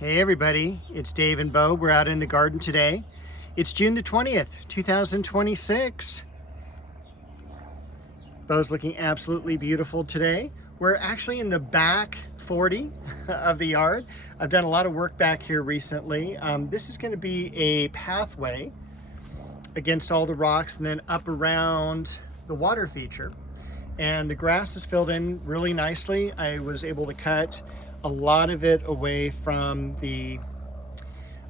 Hey everybody, it's Dave and Bo. We're out in the garden today. It's June the 20th, 2026. Bo's looking absolutely beautiful today. We're actually in the back 40 of the yard. I've done a lot of work back here recently. This is going to be a pathway against all the rocks and then up around the water feature. And the grass is filled in really nicely. I was able to cut a lot of it away from the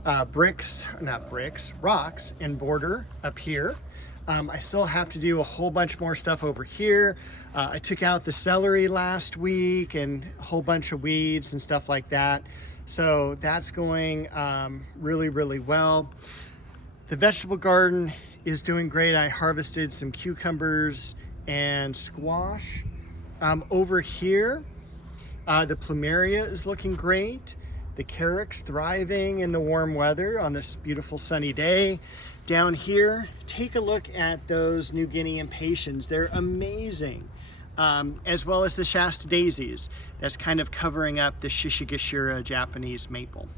rocks and border up here. I still have to do a whole bunch more stuff over here. I took out the celery last week and a whole bunch of weeds and stuff like that. So that's going really well. The vegetable garden is doing great. I harvested some cucumbers and squash. Over here, the plumeria is looking great. The carrots thriving in the warm weather on this beautiful sunny day. Down here, take a look at those New Guinea impatiens. They're amazing. As well as the Shasta daisies. That's kind of covering up the Shishigashira Japanese maple.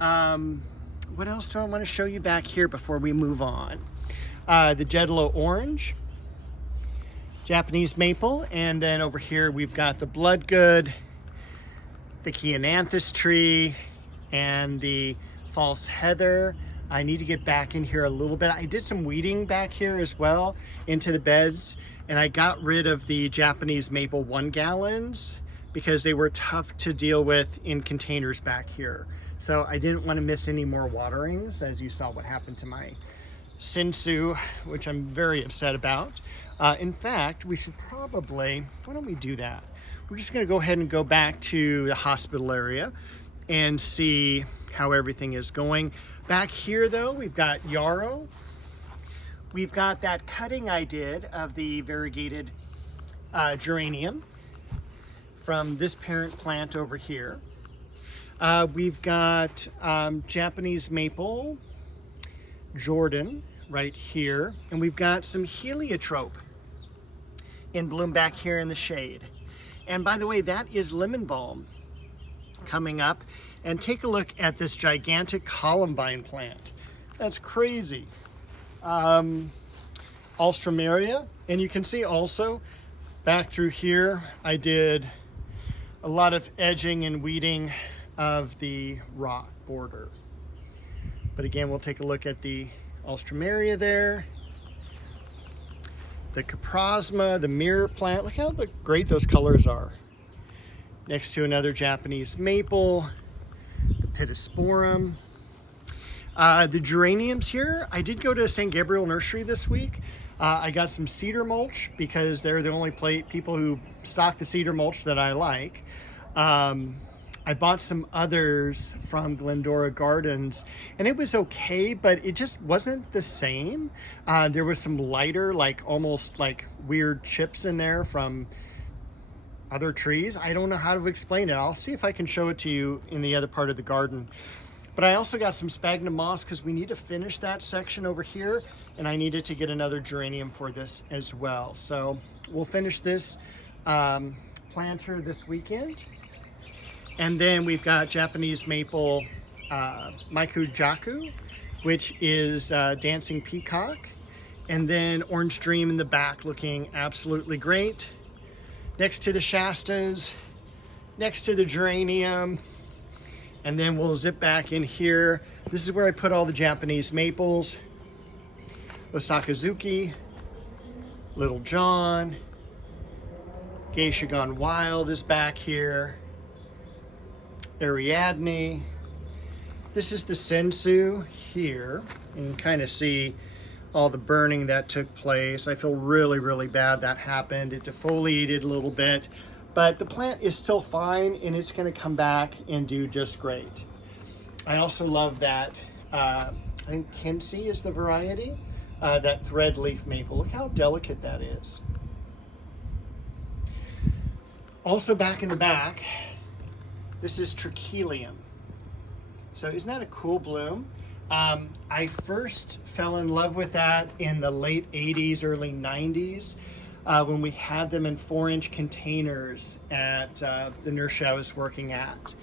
What else do I want to show you back here before we move on? The Jedalo orange, Japanese maple, and then over here we've got the bloodgood, the Chiananthus tree, and the false heather. I need to get back in here a little bit. I did some weeding back here as well into the beds, and I got rid of the Japanese maple 1 gallons because they were tough to deal with in containers back here. So I didn't want to miss any more waterings, as you saw what happened to my sensu, which I'm very upset about. In fact, we should probably, why don't we do that? We're just going to go ahead and go back to the hospital area and see how everything is going. Back here though, we've got yarrow. We've got that cutting I did of the variegated geranium from this parent plant over here. We've got Japanese maple, Jordan, right here. And we've got some heliotrope in bloom back here in the shade. And by the way, that is lemon balm coming up. And take a look at this gigantic columbine plant. That's crazy. Alstroemeria. And you can see also back through here, I did a lot of edging and weeding of the rock border. But again, we'll take a look at the Alstroemeria there. The Caprasma, the mirror plant. Look how great those colors are. Next to another Japanese maple, the Pittosporum. The geraniums here, I did go to St. Gabriel Nursery this week. I got some cedar mulch because they're the only people who stock the cedar mulch that I like. I bought some others from Glendora Gardens and it was okay, but it just wasn't the same. There was some lighter, almost like weird chips in there from other trees. I don't know how to explain it. I'll see if I can show it to you in the other part of the garden. But I also got some sphagnum moss because we need to finish that section over here, and I needed to get another geranium for this as well. So we'll finish this planter this weekend. And then we've got Japanese maple Maikujaku, which is dancing peacock. And then orange dream in the back looking absolutely great. Next to the Shastas, next to the geranium. And then we'll zip back in here. This is where I put all the Japanese maples. Osakazuki, Little John, Geisha Gone Wild is back here. Ariadne. This is the sensu here. You can kind of see all the burning that took place. I feel really bad that happened. It defoliated a little bit, but the plant is still fine and it's going to come back and do just great. I also love that, I think Kinsey is the variety, that thread leaf maple. Look how delicate that is. Also back in the back, this is Trachelium. So isn't that a cool bloom? I first fell in love with that in the late 80s, early 90s, when we had them in 4-inch containers at the nursery I was working at.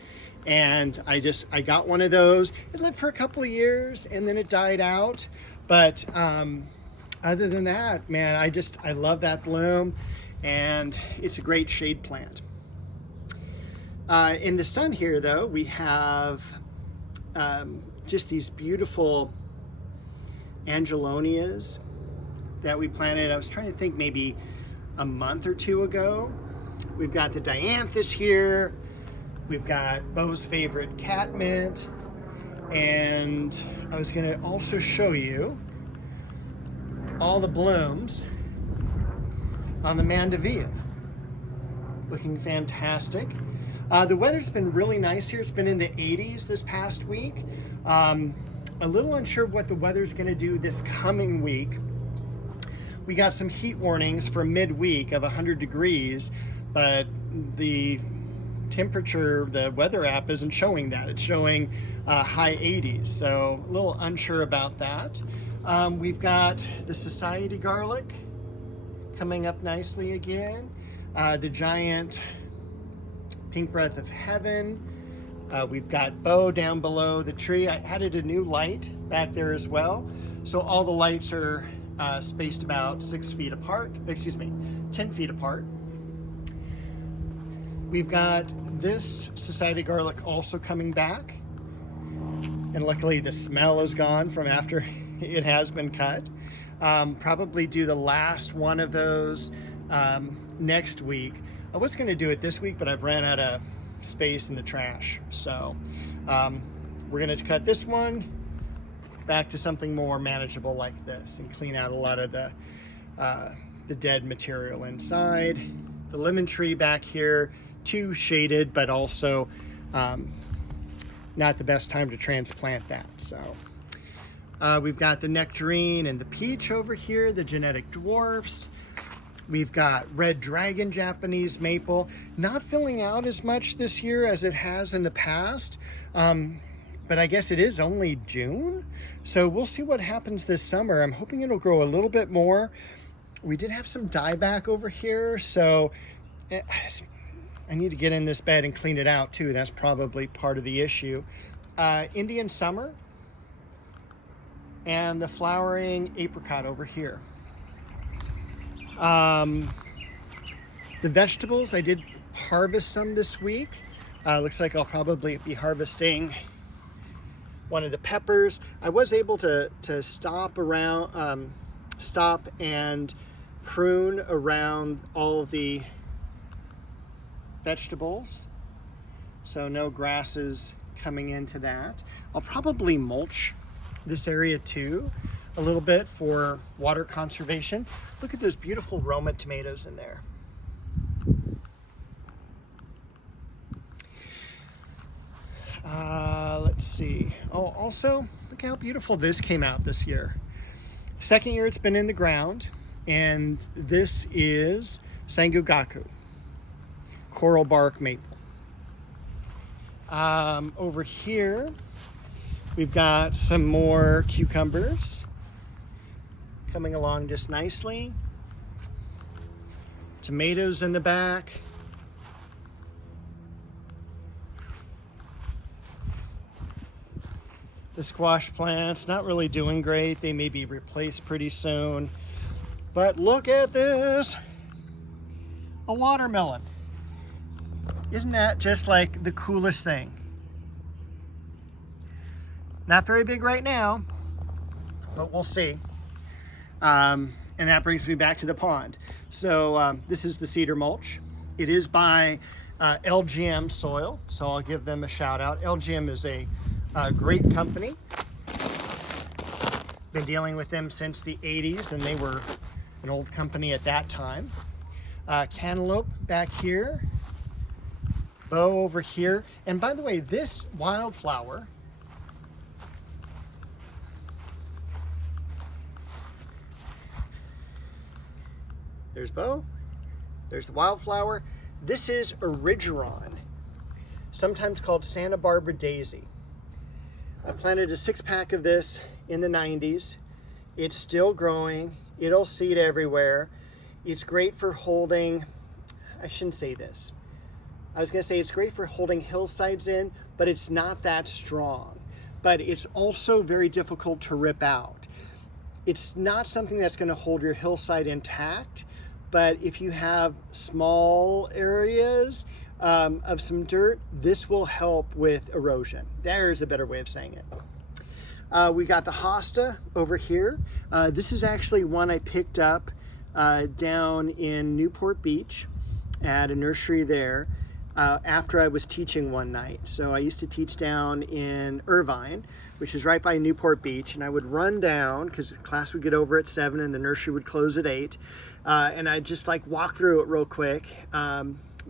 and I got one of those. It lived for a couple of years and then it died out. But other than that, man, I love that bloom, and it's a great shade plant. In the sun here, though, we have just these beautiful angelonias that we planted. I was trying to think, maybe a month or two ago. We've got the dianthus here. We've got Beau's favorite catmint. And I was going to also show you all the blooms on the mandevilla. Looking fantastic. The weather's been really nice here. It's been in the 80s this past week. A little unsure what the weather's going to do this coming week. We got some heat warnings for midweek of 100 degrees, but the temperature, the weather app isn't showing that. It's showing high 80s, so a little unsure about that. We've got the society garlic coming up nicely again. The giant pink breath of heaven. We've got Beau down below the tree. I added a new light back there as well. So all the lights are spaced about 6 feet apart, 10 feet apart. We've got this society garlic also coming back. And luckily the smell is gone from after it has been cut. Probably do the last one of those next week. I was going to do it this week, but I've ran out of space in the trash. So we're going to cut this one back to something more manageable like this and clean out a lot of the dead material inside. The lemon tree back here, too shaded, but also not the best time to transplant that. So we've got the nectarine and the peach over here, the genetic dwarfs. We've got red dragon Japanese maple, not filling out as much this year as it has in the past. But I guess it is only June. So we'll see what happens this summer. I'm hoping it'll grow a little bit more. We did have some dieback over here, so I need to get in this bed and clean it out too. That's probably part of the issue. Indian summer and the flowering apricot over here. The vegetables, I did harvest some this week. Looks like I'll probably be harvesting one of the peppers. I was able to stop and prune around all the vegetables, so no grasses coming into that. I'll probably mulch this area too a little bit for water conservation. Look at those beautiful Roma tomatoes in there. Let's see. Oh, also, look how beautiful this came out this year. Second year it's been in the ground, and this is Sangugaku, coral bark maple. Over here, we've got some more cucumbers coming along just nicely. Tomatoes in the back. The squash plants, not really doing great. They may be replaced pretty soon. But look at this, a watermelon. Isn't that just like the coolest thing? Not very big right now, but we'll see. And that brings me back to the pond. So this is the Cedar mulch. It is by LGM Soil, so I'll give them a shout out. LGM is a great company. Been dealing with them since the 80s, and they were an old company at that time. Cantaloupe back here. Beau over here. And by the way, this wildflower there's Beau, there's the wildflower. This is Erigeron, sometimes called Santa Barbara daisy. I planted a 6-pack of this in the 90s. It's still growing. It'll seed everywhere. It's great for holding, I shouldn't say this, I was gonna say it's great for holding hillsides in, but it's not that strong. But it's also very difficult to rip out. It's not something that's gonna hold your hillside intact, but if you have small areas of some dirt, this will help with erosion. There's a better way of saying it. We got the hosta over here. This is actually one I picked up down in Newport Beach at a nursery there after I was teaching one night. So I used to teach down in Irvine, which is right by Newport Beach, and I would run down because class would get over at 7 and the nursery would close at 8, and I'd just like walk through it real quick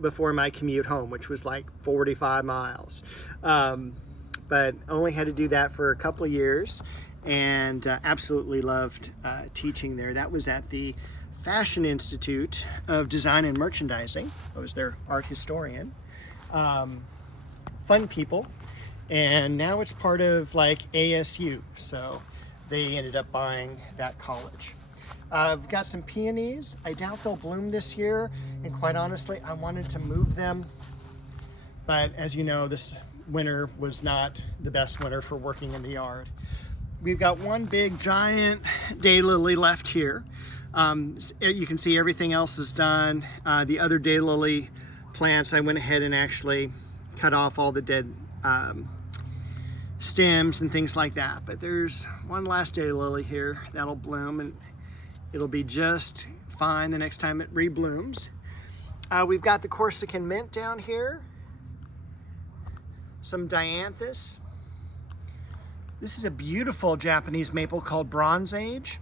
before my commute home, which was like 45 miles. But only had to do that for a couple of years, and absolutely loved teaching there. That was at the Fashion Institute of Design and Merchandising. I was their art historian. Fun people. And now it's part of like ASU, so they ended up buying that college. We've got some peonies. I doubt they'll bloom this year, and quite honestly, I wanted to move them, but as you know, this winter was not the best winter for working in the yard. We've got one big giant daylily left here. You can see everything else is done. The other daylily plants, I went ahead and actually cut off all the dead stems and things like that. But there's one last daylily here that'll bloom, and it'll be just fine the next time it reblooms. We've got the Corsican mint down here. Some dianthus. This is a beautiful Japanese maple called Bronze Age.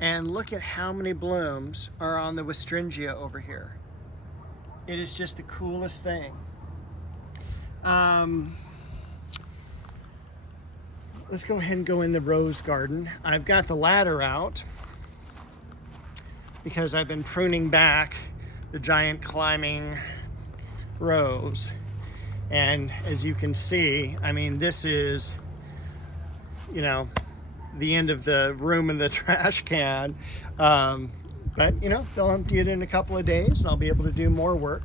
And look at how many blooms are on the Westringia over here. It is just the coolest thing. Let's go ahead and go in the rose garden. I've got the ladder out because I've been pruning back the giant climbing rose. And as you can see, I mean, this is, you know, the end of the room in the trash can. But, you know, they'll empty it in a couple of days and I'll be able to do more work.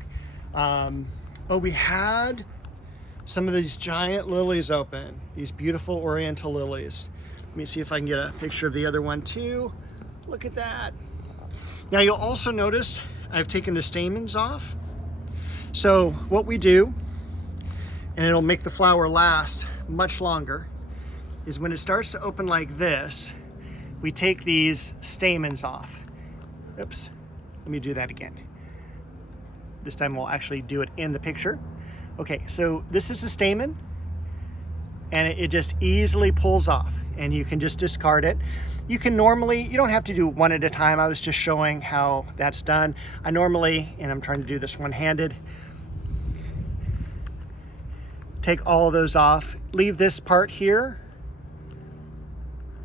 But we had some of these giant lilies open, these beautiful oriental lilies. Let me see if I can get a picture of the other one too. Look at that. Now you'll also notice I've taken the stamens off. So what we do, and it'll make the flower last much longer, is when it starts to open like this, we take these stamens off. Oops, let me do that again. This time we'll actually do it in the picture. Okay, so this is the stamen, and it just easily pulls off, and you can just discard it. You can normally, you don't have to do one at a time. I was just showing how that's done. I normally, and I'm trying to do this one-handed, take all of those off, leave this part here.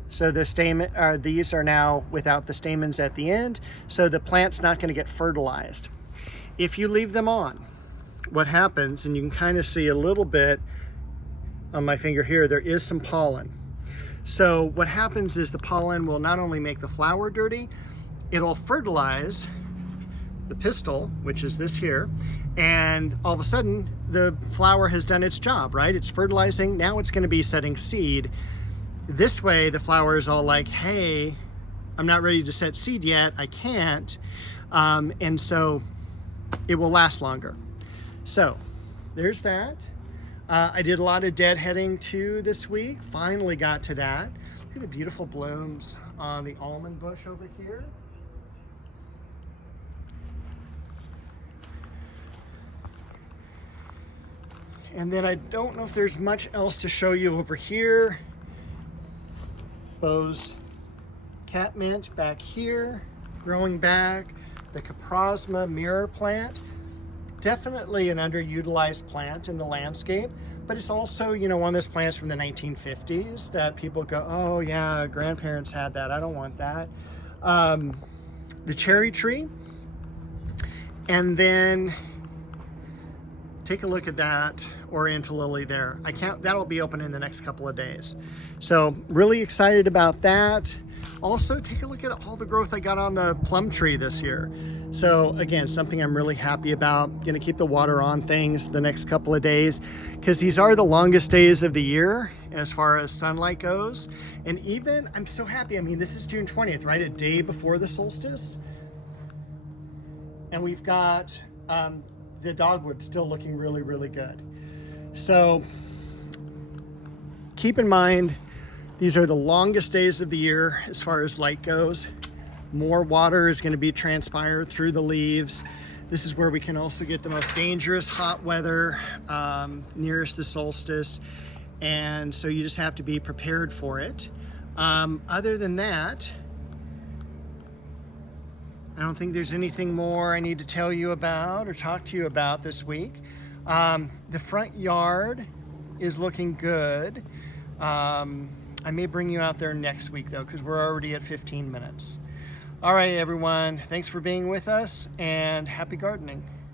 So the stamen, these are now without the stamens at the end, so the plant's not going to get fertilized. If you leave them on, what happens, and you can kind of see a little bit on my finger here, there is some pollen. So what happens is the pollen will not only make the flower dirty, it'll fertilize the pistil, which is this here, and all of a sudden the flower has done its job, right? It's fertilizing, now it's going to be setting seed. This way the flower is all like, hey, I'm not ready to set seed yet, I can't, and so it will last longer. So there's that. I did a lot of deadheading too this week, finally got to that. Look at the beautiful blooms on the almond bush over here. And then I don't know if there's much else to show you over here. Bose catmint back here, growing back. The Caprasma mirror plant, definitely an underutilized plant in the landscape, but it's also, you know, one of those plants from the 1950s that people go, oh yeah, grandparents had that, I don't want that. The cherry tree, and then take a look at that oriental lily there. That'll be open in the next couple of days. So really excited about that. Also, take a look at all the growth I got on the plum tree this year. So again, something I'm really happy about. Gonna keep the water on things the next couple of days because these are the longest days of the year as far as sunlight goes. And even, I'm so happy, I mean, this is June 20th, right? A day before the solstice. And we've got the dogwood still looking really, really good. So keep in mind, these are the longest days of the year as far as light goes. More water is going to be transpired through the leaves. This is where we can also get the most dangerous hot weather nearest the solstice. And so you just have to be prepared for it. Other than that, I don't think there's anything more I need to tell you about or talk to you about this week. The front yard is looking good. I may bring you out there next week though, because we're already at 15 minutes. All right, everyone. Thanks for being with us and happy gardening.